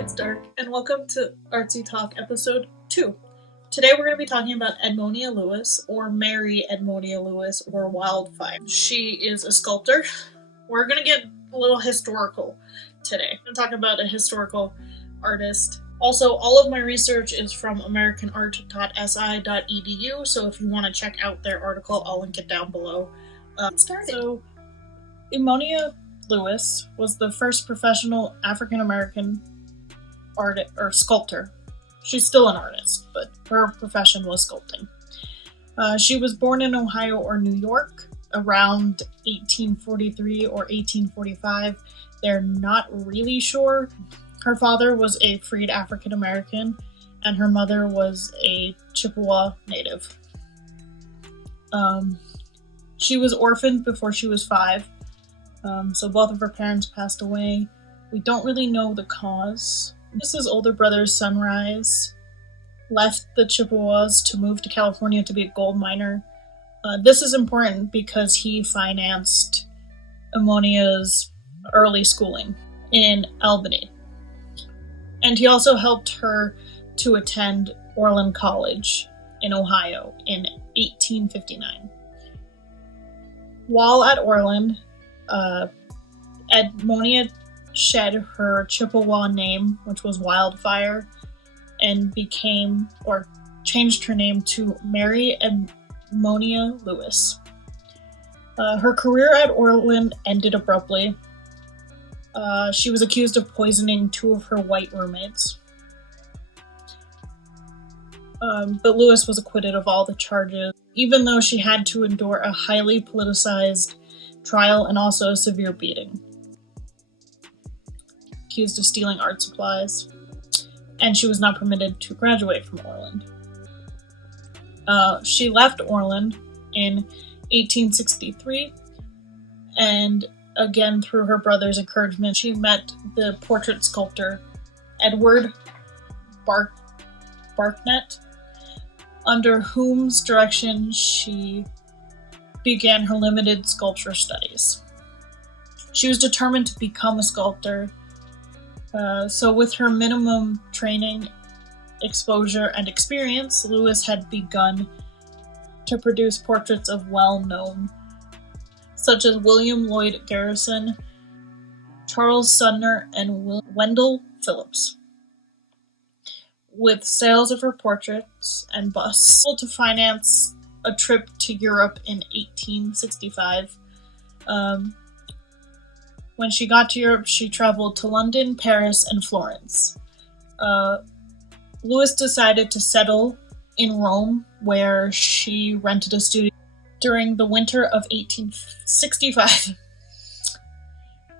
it's Dark, and welcome to Artsy Talk episode 2. Today we're going to be talking about Edmonia Lewis, or Mary Edmonia Lewis, or Wildfire. She is a sculptor. We're going to get a little historical today. I'm talking about a historical artist. Also, all of my research is from americanart.si.edu, so if you want to check out their article, I'll link it down below. So, Edmonia Lewis was the first professional African-American artist or sculptor. She's still an artist, but her profession was sculpting. She was born in Ohio or New York around 1843 or 1845. They're not really sure. Her father was a freed African-American, and her mother was a Chippewa native. She was orphaned before she was 5. So both of her parents passed away. We don't really know the cause. Lewis's older brother, Sunrise, left the Chippewas to move to California to be a gold miner. This is important because he financed Edmonia's early schooling in Albany. And he also helped her to attend Orland College in Ohio in 1859. While at Orland, Edmonia shed her Chippewa name, which was Wildfire, and changed her name to Mary Edmonia Lewis. Her career at Orland ended abruptly. She was accused of poisoning 2 of her white roommates. But Lewis was acquitted of all the charges, even though she had to endure a highly politicized trial and also a severe beating. Accused of stealing art supplies, and she was not permitted to graduate from Orland. She left Orland in 1863, and again through her brother's encouragement, she met the portrait sculptor Edward Barknet, under whose direction she began her limited sculpture studies. She was determined to become a sculptor, so with her minimum training, exposure, and experience, Lewis had begun to produce portraits of well-known, such as William Lloyd Garrison, Charles Sumner, and Wendell Phillips. With sales of her portraits and busts, able to finance a trip to Europe in 1865. When she got to Europe, she traveled to London, Paris, and Florence. Lewis decided to settle in Rome, where she rented a studio during the winter of 1865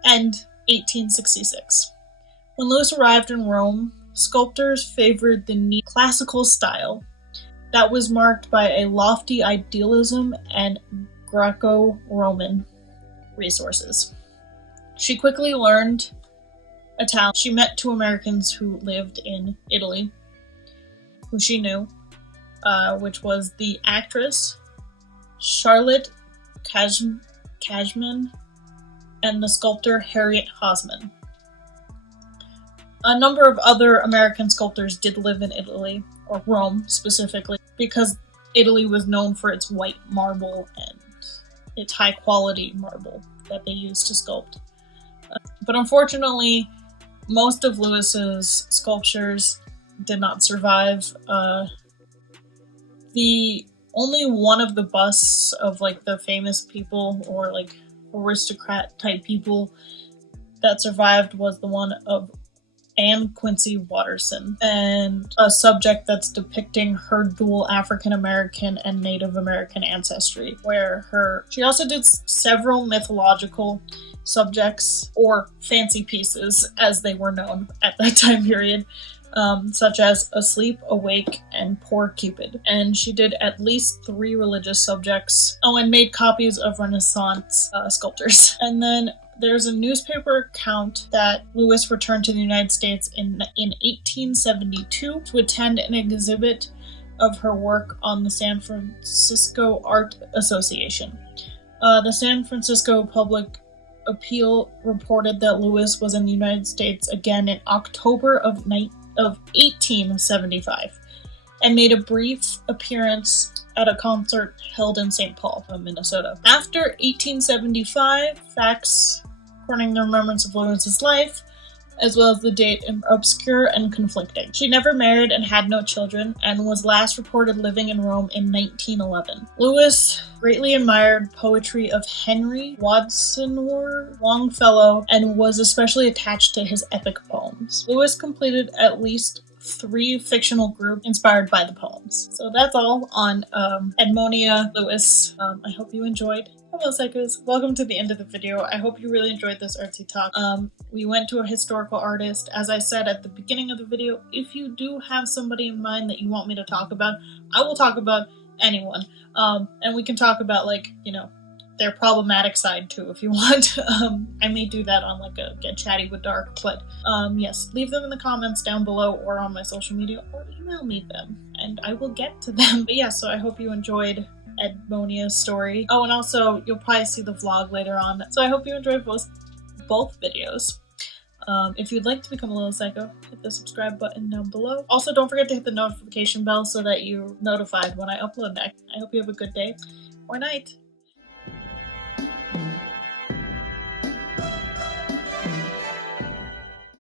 and 1866. When Lewis arrived in Rome, sculptors favored the neat classical style that was marked by a lofty idealism and Greco-Roman resources. She quickly learned Italian. She met 2 Americans who lived in Italy, who she knew, which was the actress Charlotte Cashman and the sculptor Harriet Hosman. A number of other American sculptors did live in Italy, or Rome specifically, because Italy was known for its white marble and its high-quality marble that they used to sculpt. But unfortunately, most of Lewis's sculptures did not survive. The only one of the busts of the famous people or aristocrat type people that survived was the one of Anne Quincy Watterson, and a subject that's depicting her dual African-American and Native American ancestry, she also did several mythological subjects, or fancy pieces as they were known at that time period, such as Asleep, Awake, and Poor Cupid. And she did at least 3 religious subjects. And made copies of Renaissance sculptors. And then there's a newspaper account that Lewis returned to the United States in 1872 to attend an exhibit of her work on the San Francisco Art Association. The San Francisco Public Appeal reported that Lewis was in the United States again in October of 1875 and made a brief appearance at a concert held in St. Paul, Minnesota. After 1875, facts according to the remembrance of Lewis's life, as well as the date, obscure and conflicting. She never married and had no children, and was last reported living in Rome in 1911. Lewis greatly admired poetry of Henry Wadsworth Longfellow and was especially attached to his epic poems. Lewis completed at least 3 fictional groups inspired by the poems. So that's all on Edmonia Lewis. I hope you enjoyed. Hello Psychos, welcome to the end of the video. I hope you really enjoyed this artsy talk. We went to a historical artist. As I said at the beginning of the video, if you do have somebody in mind that you want me to talk about, I will talk about anyone. And we can talk about, like, you know, their problematic side too if you want. I may do that on like a Get Chatty with Dark, but yes, leave them in the comments down below or on my social media, or email me them and I will get to them. But yeah, so I hope you enjoyed Edmonia's story. Oh, and also you'll probably see the vlog later on, so I hope you enjoyed both videos. If you'd like to become a little psycho, hit the subscribe button down below. Also, don't forget to hit the notification bell so that you're notified when I upload next. I hope you have a good day or night.